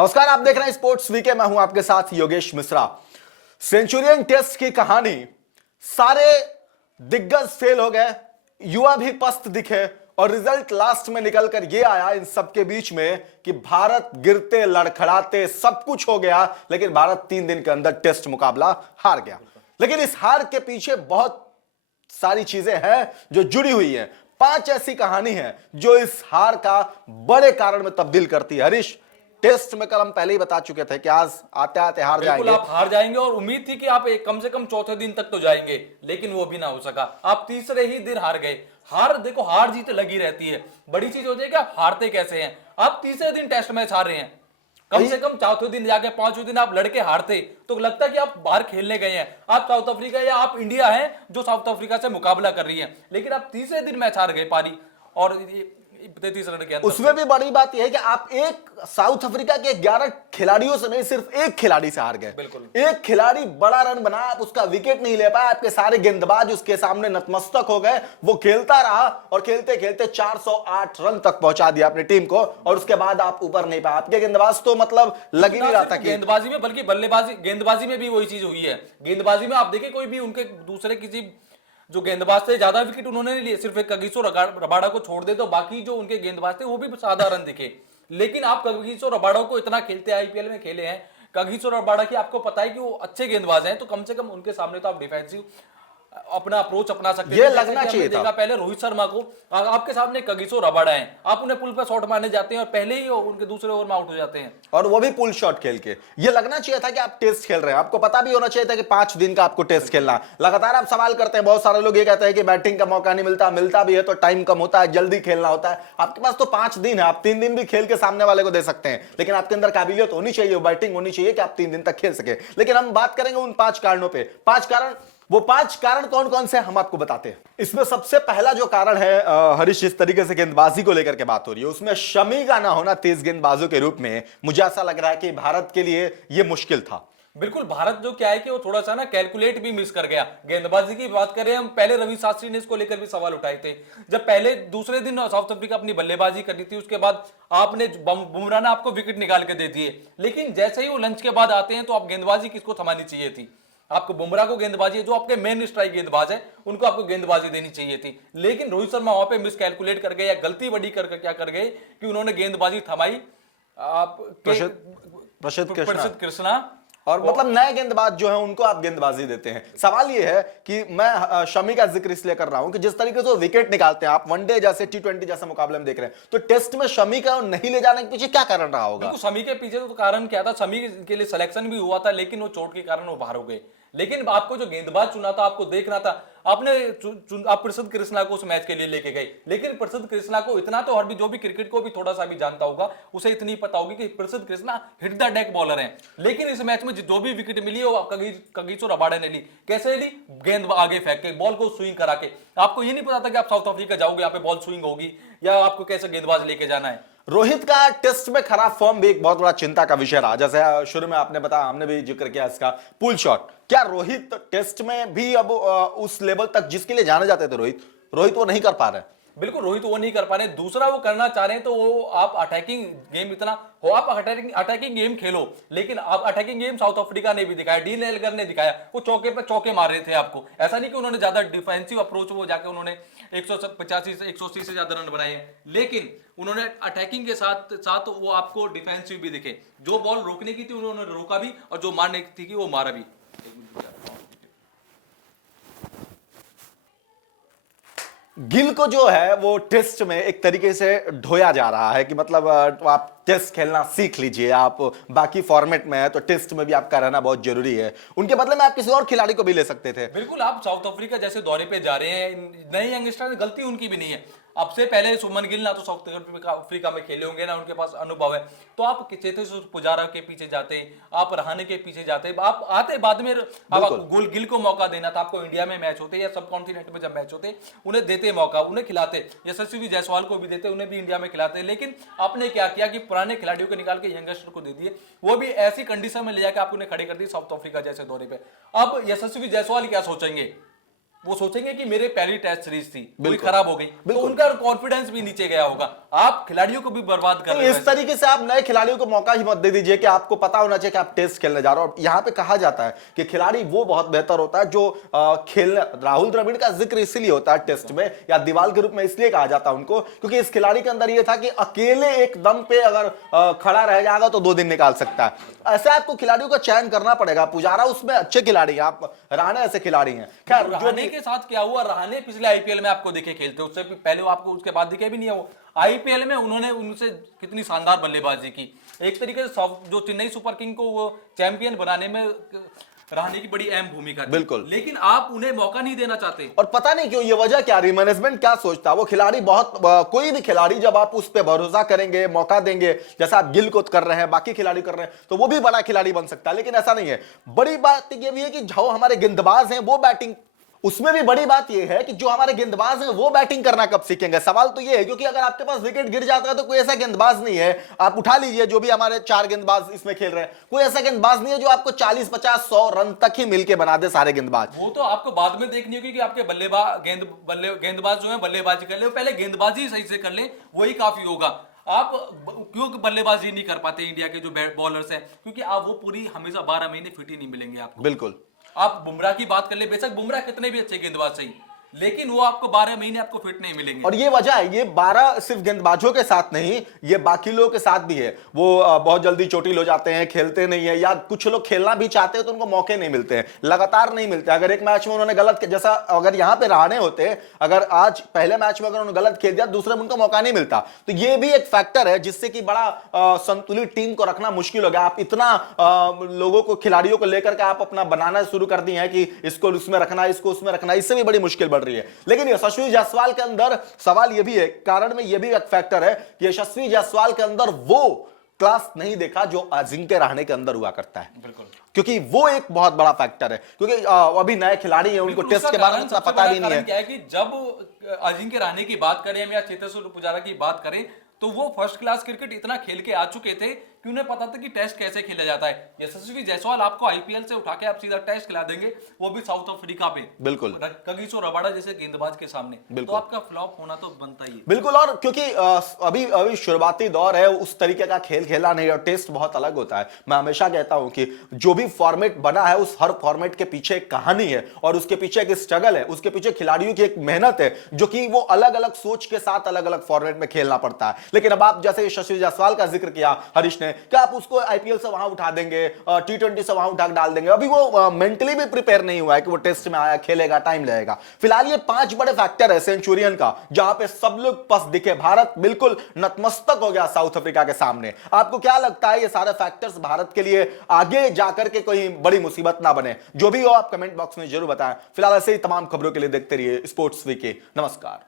नमस्कार, आप देख रहे हैं स्पोर्ट्स वीके। मैं हूं आपके साथ योगेश मिश्रा। सेंचुरियन टेस्ट की कहानी, सारे दिग्गज फेल हो गए, युवा भी पस्त दिखे और रिजल्ट लास्ट में निकलकर यह आया इन सबके बीच में कि भारत गिरते लड़खड़ाते सब कुछ हो गया, लेकिन भारत 3 दिन के अंदर टेस्ट मुकाबला हार गया। लेकिन इस हार के पीछे बहुत सारी चीजें हैं जो जुड़ी हुई हैं। 5 ऐसी कहानी है जो इस हार का बड़े कारण में तब्दील करती है। हरीश, टेस्ट में कल हम पहले ही बता चुके थे कि आज आते आते हार जाएंगे। आप हार जाएंगे और उम्मीद थी कि आप कम से कम चौथे दिन तक तो जाएंगे, लेकिन वो भी ना हो सका। आप तीसरे ही दिन हार गए। हार देखो, हार जीत लगी रहती है। बड़ी चीज हो जाएगी आप हारते कैसे हैं। आप तीसरे दिन टेस्ट मैच हार रहे हैं, कम से कम चौथे दिन जाके 5वें दिन आप लड़के हारते तो लगता है कि आप बाहर खेलने गए हैं। आप साउथ अफ्रीका या आप इंडिया हैं जो साउथ अफ्रीका से मुकाबला कर रही है, लेकिन आप तीसरे दिन मैच हार गए पारी और 33 रन के अंतर। उसमें भी बड़ी बात यह है कि आप एक साउथ अफ्रीका के 11 खिलाड़ियों से नहीं, सिर्फ एक खिलाड़ी से हार गए। बिल्कुल, एक खिलाड़ी बड़ा रन बना, आप उसका विकेट नहीं ले पाए। आपके सारे गेंदबाज उसके सामने नतमस्तक हो गए। वो खेलता रहा और खेलते खेलते 408 रन तक पहुंचा दिया अपनी टीम को, और उसके बाद आप ऊपर नहीं पाए। आपके गेंदबाज तो मतलब लग ही नहीं रहा था कि गेंदबाजी में, बल्कि बल्लेबाजी गेंदबाजी में भी वही चीज हुई है। गेंदबाजी में आप देखिए, कोई भी उनके दूसरे किसी जो गेंदबाज थे ज्यादा विकेट उन्होंने नहीं लिए, सिर्फ एक कगिसो रबाडा को छोड़ दे तो बाकी जो उनके गेंदबाज थे वो भी साधारण दिखे। लेकिन आप कगिसो रबाडा को इतना खेलते आईपीएल में खेले हैं, कगिसो रबाडा की आपको पता है कि वो अच्छे गेंदबाज हैं, तो कम से कम उनके सामने तो आप डिफेंसिव अपना अप्रोच अपना सकते ये लगना चाहिए था। देखा पहले रोहित शर्मा को, आपके सामने कगिसो रबाडा है, आप उन्हें पुल पे शॉट मारने जाते हैं और पहले ही उनके दूसरे ओवर में आउट हो जाते हैं, और वो भी पुल शॉट खेल के। ये लगना चाहिए था कि आप टेस्ट खेल रहे हैं। आपको पता भी होना चाहिए था कि 5 दिन का आपको टेस्ट खेलना है। लगातार आप सवाल करते हैं, बहुत सारे लोग ये कहते हैं कि बैटिंग का मौका नहीं मिलता, मिलता भी है तो टाइम कम होता है, जल्दी खेलना होता है। आपके पास तो 5 दिन है, आप 3 दिन भी खेल के सामने वाले को दे सकते हैं, लेकिन आपके अंदर काबिलियत होनी चाहिए, बैटिंग होनी चाहिए कि आप 3 दिन तक खेल सके। लेकिन हम बात करेंगे उन 5 कारणों पे। 5 कारण, वो 5 कारण कौन कौन से हम आपको बताते हैं। इसमें सबसे पहला जो कारण है, हरीश, इस तरीके से गेंदबाजी को लेकर के बात हो रही है, उसमें शमी का ना होना तेज गेंदबाजों के रूप में, मुझे ऐसा लग रहा है कि भारत के लिए यह मुश्किल था। बिल्कुल, भारत जो क्या है कि वो थोड़ा सा ना कैलकुलेट भी मिस कर गया। गेंदबाजी की बात करें हम, पहले रवि शास्त्री ने इसको लेकर भी सवाल उठाए थे। जब पहले दूसरे दिन साउथ अफ्रीका अपनी बल्लेबाजी करनी थी, उसके बाद आपने बुमराह ने आपको विकेट निकाल के दे दिए, लेकिन जैसे ही वो लंच के बाद आते हैं तो आप गेंदबाजी किसको थमानी चाहिए थी? आपको बुमराह को गेंदबाजी, जो आपके मेन स्ट्राइक गेंदबाज है उनको आपको गेंदबाजी देनी चाहिए थी। लेकिन रोहित शर्मा वहां पे मिस कैलकुलेट कर गए, या गलती बड़ी कर क्या कर गए कि उन्होंने गेंदबाजी थमाई आप प्रसिद्ध कृष्णा, और मतलब नए गेंदबाज जो है उनको आप गेंदबाजी देते हैं। सवाल ये है कि मैं शमी का जिक्र इसलिए कर रहा हूं कि जिस तरीके से विकेट निकालते हैं, आप वनडे जैसे T20 जैसे मुकाबले में देख रहे हैं, तो टेस्ट में शमी का नहीं ले जाने के पीछे क्या कारण रहा होगा? शमी के पीछे तो कारण क्या था, शमी के लिए सिलेक्शन भी हुआ था, लेकिन वो चोट के कारण वो बाहर हो गए। लेकिन आपको जो गेंदबाज चुना था, आपको देखना था, आपने आप प्रसिद्ध कृष्णा को उस मैच के लिए लेके गए, लेकिन प्रसिद्ध कृष्णा को इतना तो हर भी, जो भी क्रिकेट को भी थोड़ा सा भी जानता होगा, उसे इतनी पता होगी कि प्रसिद्ध Krishna hit the deck bowler हैं। लेकिन इस मैच में जो भी विकेट मिली वो कगिसो रबाडा ने ली। कैसे ली? गेंद आगे फेंक के, बॉल को स्विंग करा के। आपको ये नहीं पता था कि आप साउथ अफ्रीका जाओगे, यहाँ पे बॉल स्विंग होगी, या आपको कैसे गेंदबाज लेके जाना है। रोहित का टेस्ट में खराब फॉर्म भी एक बहुत बड़ा चिंता का विषय रहा। जैसे शुरू में आपने बताया, हमने भी जिक्र किया इसका, पुल शॉट। क्या रोहित टेस्ट में भी अब उस लेवल तक जिसके लिए जाने जाते थे रोहित वो नहीं कर पा रहे? बिल्कुल, रोहित वो नहीं कर पा रहे। दूसरा, वो करना चाह रहे हैं तो वो आप अटैकिंग गेम इतना हो, आप अटैकिंग गेम खेलो, लेकिन आप अटैकिंग गेम साउथ अफ्रीका ने भी दिखाया, डीन एल्गर ने दिखाया। वो चौके पे चौके मार रहे थे आपको। ऐसा नहीं कि उन्होंने ज्यादा डिफेंसिव अप्रोच, वो जाके उन्होंने 185 से 180 से ज्यादा रन बनाए हैं, लेकिन उन्होंने अटैकिंग के साथ साथ वो आपको डिफेंसिव भी दिखे। जो बॉल रोकने की थी उन्होंने रोका भी, और जो मारने की थी वो मारा भी। गिल को जो है वो टेस्ट में एक तरीके से ढोया जा रहा है कि मतलब आप टेस्ट खेलना सीख लीजिए, आप बाकी फॉर्मेट में है तो टेस्ट में भी आपका रहना बहुत जरूरी है। उनके बदले में आप किसी और खिलाड़ी को भी ले सकते थे। बिल्कुल, आप साउथ अफ्रीका जैसे दौरे पे जा रहे हैं, नए यंगस्टर, गलती उनकी भी नहीं है। अब से पहले सुमन गिल ना तो साउथ अफ्रीका में खेले होंगे, ना उनके पास अनुभव है, तो आप चेतेश्वर पुजारा के पीछे जाते, आप रहाणे के पीछे जाते, आप आते बाद में। आप गिल को मौका देना था, आपको इंडिया में मैच होते या सब कॉन्टिनेंट में जब मैच होते उन्हें देते मौका, उन्हें खिलाते, यशस्वी जायसवाल को भी देते, उन्हें भी इंडिया में खिलाते। लेकिन आपने क्या किया कि पुराने खिलाड़ियों को निकाल के यंगस्टर को दे दिए, वो भी ऐसी कंडीशन में ले जाकर आप उन्हें खड़े कर दिए साउथ अफ्रीका जैसे दौरे पे। अब यशस्वी जायसवाल क्या सोचेंगे? वो सोचेंगे कि मेरे पहली टेस्ट सीरीज थी वही बिल्कुल। खराब हो गई, तो उनका कॉन्फिडेंस भी नीचे गया होगा। आप खिलाड़ियों को भी बर्बाद कर रहे हो इस तरीके से आप नए खिलाड़ियों को मौका ही मत दे दीजिए कि आपको पता होना चाहिए कि आप टेस्ट खेलने जा रहे हो। यहाँ पे कहा जाता है कि खिलाड़ी वो बहुत बेहतर होता है जो खेलने, राहुल द्रविड़ का जिक्र इसीलिए होता है टेस्ट में या दीवाल के रूप में इसलिए कहा जाता है उनको, क्योंकि इस खिलाड़ी के अंदर ये था कि अकेले एक दम पे अगर खड़ा रह जाएगा तो 2 दिन निकाल सकता है। ऐसे आपको खिलाड़ियों का चयन करना पड़ेगा। पुजारा उसमें अच्छे खिलाड़ी हैं, आप रहाणे ऐसे खिलाड़ी हैं। खैर रहाणे के साथ क्या हुआ, रहाणे पिछले आईपीएल में आपको दिखे खेलते, उससे पहले आपको उसके बाद दिखे भी नहीं है। वो आईपीएल में उन्होंने उनसे कितनी शानदार बल्लेबाजी की। एक तरीके से जो चेन्नई सुपर किंग को वो चैंपियन बनाने में रहाणे की बड़ी अहम भूमिका थी। बिल्कुल। लेकिन आप उन्हें मौका नहीं देना चाहते। और पता नहीं क्यों, ये वजह क्या रही, मैनेजमेंट क्या सोचता है। वो खिलाड़ी बहुत कोई भी खिलाड़ी जब आप उस पर भरोसा करेंगे, मौका देंगे, जैसा आप गिल को कर रहे हैं, बाकी खिलाड़ी कर रहे हैं, तो वो भी बड़ा खिलाड़ी बन सकता है। लेकिन ऐसा नहीं है। बड़ी बात ये भी है कि जो हमारे गेंदबाज हैं वो बैटिंग, उसमें भी बड़ी बात यह है कि जो हमारे गेंदबाज हैं वो बैटिंग करना कब सीखेंगे। सवाल तो ये है, क्योंकि अगर आपके पास विकेट गिर जाता है तो कोई ऐसा गेंदबाज नहीं है, आप उठा लीजिए जो भी हमारे 4 गेंदबाज इसमें खेल रहे हैं, कोई ऐसा गेंदबाज नहीं है जो आपको 40, 50, 100 रन तक ही मिलके बना दे सारे गेंदबाज। वो तो आपको बाद में देखनी होगी कि आपके गेंदबाज जो है बल्लेबाजी कर ले, पहले गेंदबाजी सही से कर ले, वही काफी होगा। आप क्यों बल्लेबाजी नहीं कर पाते इंडिया के जो बॉलर्स हैं, क्योंकि आप वो पूरी हमेशा 12 महीने फिट ही नहीं मिलेंगे आपको। बिल्कुल। आप बुमराह की बात कर ले, बेशक बुमराह कितने भी अच्छे गेंदबाज सही, लेकिन वो आपको 12 महीने आपको फिट नहीं मिलेंगे। और ये वजह है, ये 12 सिर्फ गेंदबाजों के साथ नहीं, ये बाकी लोगों के साथ भी है। वो बहुत जल्दी चोटिल हो जाते हैं, खेलते नहीं है, या कुछ लोग खेलना भी चाहते हैं तो उनको मौके नहीं मिलते हैं, लगातार नहीं मिलते। अगर एक मैच में उन्होंने गलत, जैसा अगर यहां पे रहाणे होते, अगर आज पहले मैच में अगर उन्होंने गलत खेल दिया, दूसरे में उनको मौका नहीं मिलता। तो ये भी एक फैक्टर है जिससे कि बड़ा संतुलित टीम को रखना मुश्किल हो गया। आप इतना लोगों को, खिलाड़ियों को लेकर के आप अपना बनाना शुरू कर दिए हैं कि इसको उसमें रखना, इसको उसमें रखना, इससे भी बड़ी मुश्किल बढ़ रही है। लेकिन यशस्वी जायसवाल के अंदर सवाल यह भी है, कारण में यह भी एक फैक्टर है कि यशस्वी जायसवाल के अंदर वो क्लास नहीं देखा जो अजिंक्य रहाणे के अंदर हुआ करता है। बिल्कुल। क्योंकि वो एक बहुत बड़ा फैक्टर है, क्योंकि अभी नए खिलाड़ी हैं, उनको टेस्ट के बारे में इतना पता भी नहीं है। क्या है कि जब अजिंक्य रहाणे की बात करें या चेतेश्वर पुजारा की बात करें, तो वो फर्स्ट क्लास क्रिकेट इतना खेल के आ चुके थे कि उन्हें पता था कि टेस्ट कैसे खेला जाता है। यशस्वी जायसवाल आपको आईपीएल से उठा के आप सीधा टेस्ट खिला देंगे, वो भी साउथ अफ्रीका पे, बिल्कुल, कगिसो रबाडा जैसे गेंदबाज के सामने, तो आपका फ्लॉप होना तो बनता ही है। बिल्कुल। और क्योंकि अभी शुरुआती दौर है, उस तरीके का खेल खेला नहीं, और टेस्ट बहुत अलग होता है। मैं हमेशा कहता हूं कि जो भी फॉर्मेट बना है, उस हर फॉर्मेट के पीछे एक कहानी है, और उसके पीछे एक स्ट्रगल है, उसके पीछे खिलाड़ियों की एक मेहनत है, जो कि वो अलग अलग सोच के साथ अलग अलग फॉर्मेट में खेलना पड़ता है। लेकिन अब आप जैसे यशस्वी जायसवाल का जिक्र किया हरीश ने, क्या आप उसको आईपीएल से वहां उठा देंगे, T20 से वहां उठा डाल देंगे? अभी वो मेंटली भी प्रिपेयर नहीं हुआ है कि वो टेस्ट में आया, खेलेगा, टाइम लगेगा। फिलहाल ये 5 बड़े फैक्टर है सेंचुरियन का, जहां पे सब लोग पस दिखे। भारत बिल्कुल नतमस्तक हो गया साउथ अफ्रीका के सामने। आपको क्या लगता है, ये सारे फैक्टर्स भारत के लिए आगे जाकर के कोई बड़ी मुसीबत ना बने? जो भी हो आप कमेंट बॉक्स में जरूर बताएं। फिलहाल ऐसे ही तमाम खबरों के लिए देखते रहिए स्पोर्ट्स वीके। नमस्कार।